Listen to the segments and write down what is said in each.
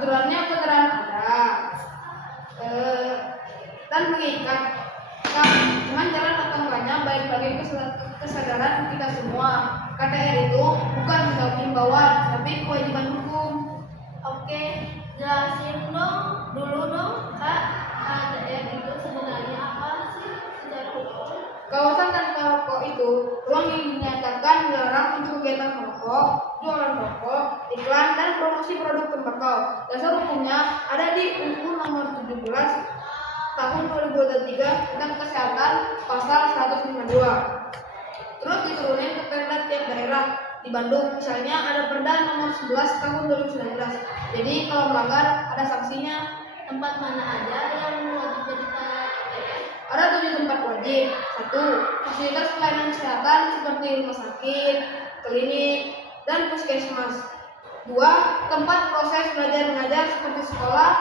aturannya beneran ada, dan mengikat. Cuman jalan atau enggaknya balik lagi ke kesadaran kita semua. KTR itu bukan himbauan, tapi kewajiban hukum. Oke, jelasin dulu dong Kak, KTR itu sebenarnya apa sih secara hukum? Kawasan tanpa rokok itu ruang yang dinyatakan dilarang untuk kegiatan merokok, jualan rokok, iklan, dan promosi produk tembakau. Dasar hukumnya ada di UU Nomor 17 Tahun 2023 tentang Kesehatan Pasal 152. Terus diturunin ke Perda tiap daerah. Di Bandung misalnya ada Perda Nomor 11 Tahun 2019. Jadi kalau melanggar ada sanksinya. Tempat mana aja yang wajib jadi KTR? Ada 7 tempat wajib. 1. Fasilitas pelayanan kesehatan seperti rumah sakit, klinik, dan puskesmas. 2. Tempat proses belajar mengajar seperti sekolah,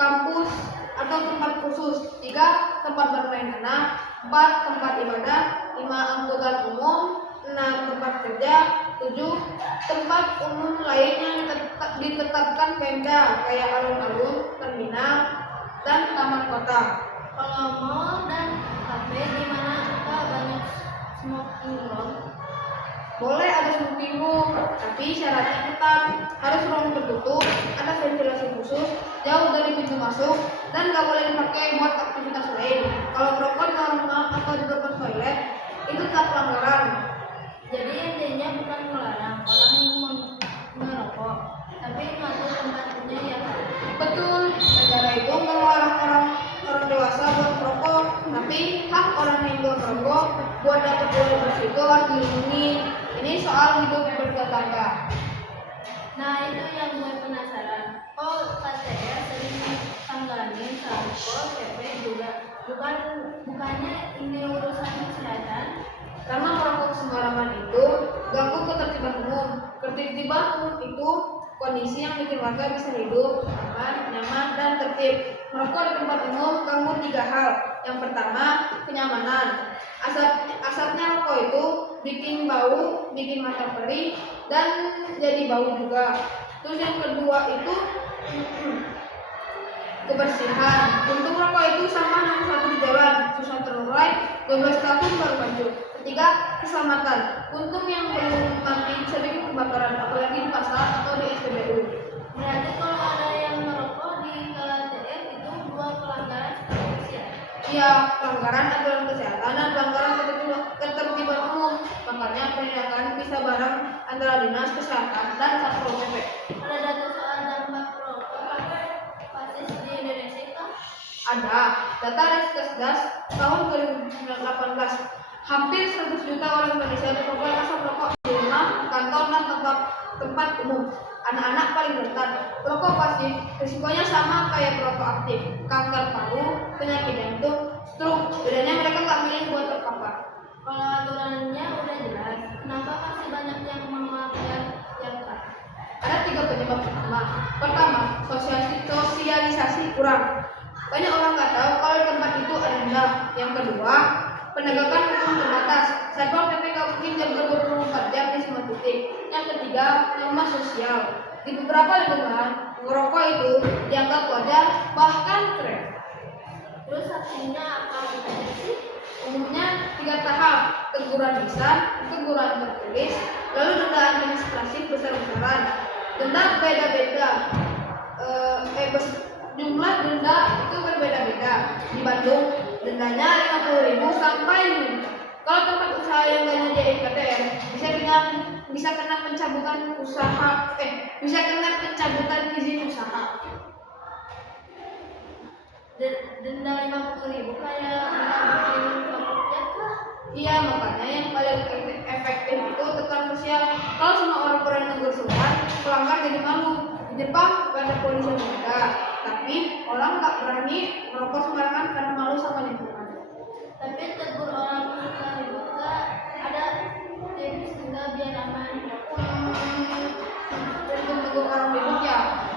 kampus, atau tempat khusus. 3. Tempat bermain anak. 4. Tempat ibadah. 5. Angkutan umum. 6. Tempat kerja. 7. Tempat umum lain yang ditetapkan Pemda kayak alun-alun, terminal, dan taman kota. Kalau mall dan kafe di mana Kak banyak smoking room? Boleh ada smoking room, tapi syaratnya ketat. Harus ruang tertutup, ada ventilasi khusus, jauh dari pintu masuk, dan nggak boleh dipakai buat aktivitas lain. Kalau merokok di rumah atau di depan toilet, itu tetap pelanggaran. Jadi intinya bukan melarang orang yang merokok, tapi ngatur tempatnya ya Kak. Betul, negara itu nggak melarang orang dewasa buat merokok, tapi hak orang yang belum merokok buat dapat udara bersih itu harus dilindungi. Ini soal hidup bertetangga. Nah itu yang gue penasaran. Oh KTR sering tanggalin Salko, PP juga. Bukannya ini urusan kesehatan? Karena merokok sembarangan itu ganggu ketertiban umum. Ketertiban umum itu kondisi yang bikin warga bisa hidup aman, nyaman, dan tertib. Merokok di tempat umum ganggu 3 hal. Yang pertama, kenyamanan. Asapnya rokok itu bikin bau, bikin mata perih, dan jadi bau juga. Terus yang kedua itu kebersihan. Untung rokok itu sama nomor 1 di jalan, susah terurai, 12 tahun baru maju. Ketiga, keselamatan. Untung yang belum mati bisa bikin kebakaran, apalagi di pasar atau di SPBU. Berarti kalau ada yang merokok di KTR itu 2 pelanggaran sekaligus ya? Iya, pelanggaran aturan kesehatan dan pelanggaran ketertiban umum. Makanya penindakan bisa bareng antara dinas kesehatan dan satpol pp. Ada data soal dampak rokok pasis di Indonesia itu? Ada data Riskesdas tahun 2018. Hampir 100 juta orang Indonesia terpapar asap rokok di rumah, kantor, dan tempat umum. Anak-anak paling rentan. Rokok pasif risikonya sama kayak perokok aktif, kanker paru, penyakit jantung, stroke. Bedanya mereka nggak milih buat terpapar. Kalau aturannya udah jelas, kenapa masih banyak yang melanggar ya Kak? Ada 3 penyebab utama. Pertama, sosialisasi kurang. Banyak orang nggak tahu kalau di tempat itu ada denda. Yang kedua, penegakan hukum terbatas. Satpol PP nggak mungkin jaga 24 jam di semua titik. Yang ketiga, norma sosial. Di beberapa lingkungan, ngerokok itu dianggap wajar, bahkan keren. Terus sanksinya apa aja sih? Umumnya 3 tahap: teguran lisan, teguran tertulis, lalu denda administratif besar-besaran. Denda beda-beda. Jumlah denda itu berbeda-beda. Di Bandung, dendanya 50.000 sampai 5 juta. Kalau tempat usaha yang nggak nyediain KTR, bisa kena pencabutan izin usaha. Denda 50.000 kayak nggak bikin ya Kak? Iya, makanya yang paling efektif itu tekan sosial. Kalau semua orang-orang yang bersuara, pelanggar jadi malu. Di Jepang gak ada polisi yang ada, tapi orang nggak berani merokok sembarangan karena malu sama lingkungan. Tapi tegur orang suka ribut Kak, ada tips nggak biar aman? Untuk tegur orang ribut ya,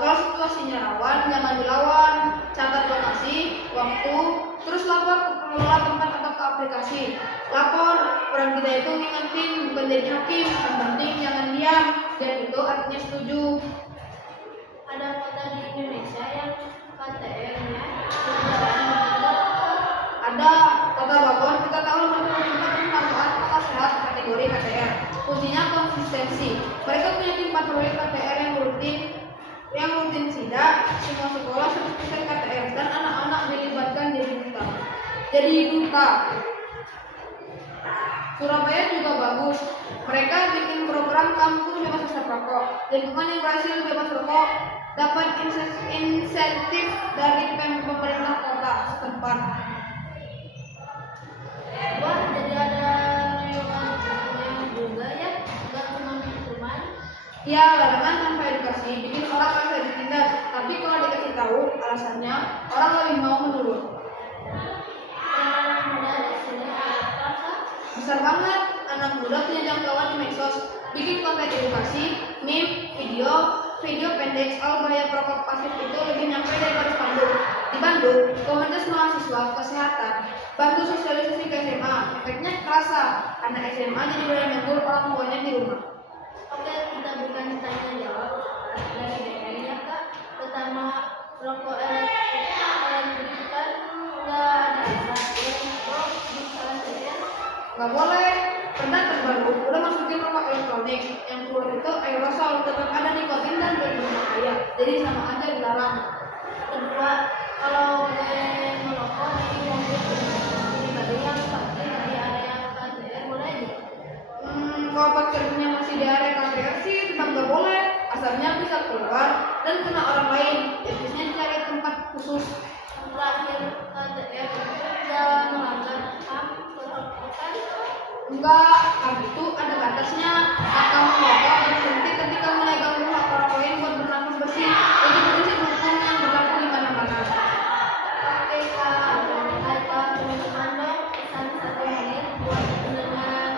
kalau situasinya rawan jangan dilawan, catat lokasi, waktu, terus lapor ke pengelola tempat atau ke aplikasi. Lapor, orang kita itu ngingetin bukan jadi hakim, yang penting jangan diam, dan itu artinya setuju. Ada semua sekolah 100% KTR dan anak-anak dilibatkan jadi duta. Surabaya juga bagus. Mereka bikin program kampung bebas asap rokok. Lingkungan yang berhasil bebas rokok dapat insentif dari pemerintah kota setempat. Wah, jadi ada yang juga ya, nggak cuma minuman. Ya, larangan tanpa edukasi bikin orang merasa ditindas. Tapi kalau dikasih tahu alasannya, orang lebih mau menurut. Anak muda di sini apa? Besar banget, anak muda punya jangkauan di medsos. Bikin konten edukasi, meme, video pendek soal bahaya perokok pasif itu lebih nyampe daripada spanduk. Di Bandung, komunitas mahasiswa kesehatan bantu sosialisasi ke SMA. Efeknya kerasa, anak SMA jadi berani negur orang tuanya di rumah. Oke, kita bukan tanya jawab dari DN ya Kak. Pertama, rokok elektrik kan nggak ada asap. Bro, bisa saja. Gak boleh, perda terbaru udah masukin rokok elektronik. Yang keluar itu aerosol, tetap ada nikotin dan berbahaya. Jadi sama aja dilarang. Kedua, kalau gue merokok di mobil pribadi yang parkir di area KTR boleh aja. Kalau parkirnya masih di area KTR sih tetap gak boleh. Asapnya bisa keluar dan kena orang lain. Biasanya cari tempat khusus. Terakhir, KTR udah melanggar HAM perokokan. Enggak, hal itu ada batasnya. Akan merokok berhenti ketika mulai ganggu hak orang lain buat bernafas bersih. Jadi prinsip hukum yang berlaku di mana-mana. Oke Kak, Aika teman-teman dong pesan 1 menit buat pendengaran.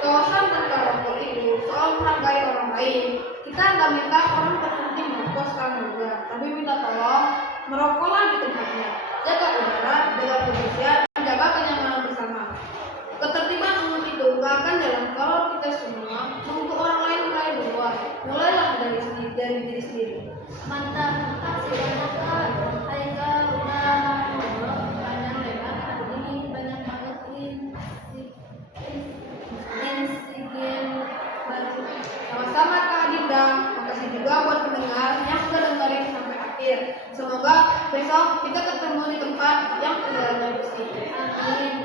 Kawasan tanpa rokok itu soal menghargai orang lain. Kita nggak minta orang berhenti merokok sekarang juga, tapi minta tolong merokoklah di tempatnya. Jaga udara, jaga kebersihan, jaga kenyamanan bersama. Ketertiban umum itu nggak akan jalan kalau kita semua menunggu orang lain mulai duluan. Mulailah dari diri sendiri. Mantap, makasih banyak Kak. Aika udah ngobrol panjang lebar hari ini, banyak banget insiden baru. Sama-sama Kak Adinda. Makasih juga buat pendengar yang sudah dengerin sampai akhir. Semoga besok kita ketemu di tempat yang udaranya bersih. Amin.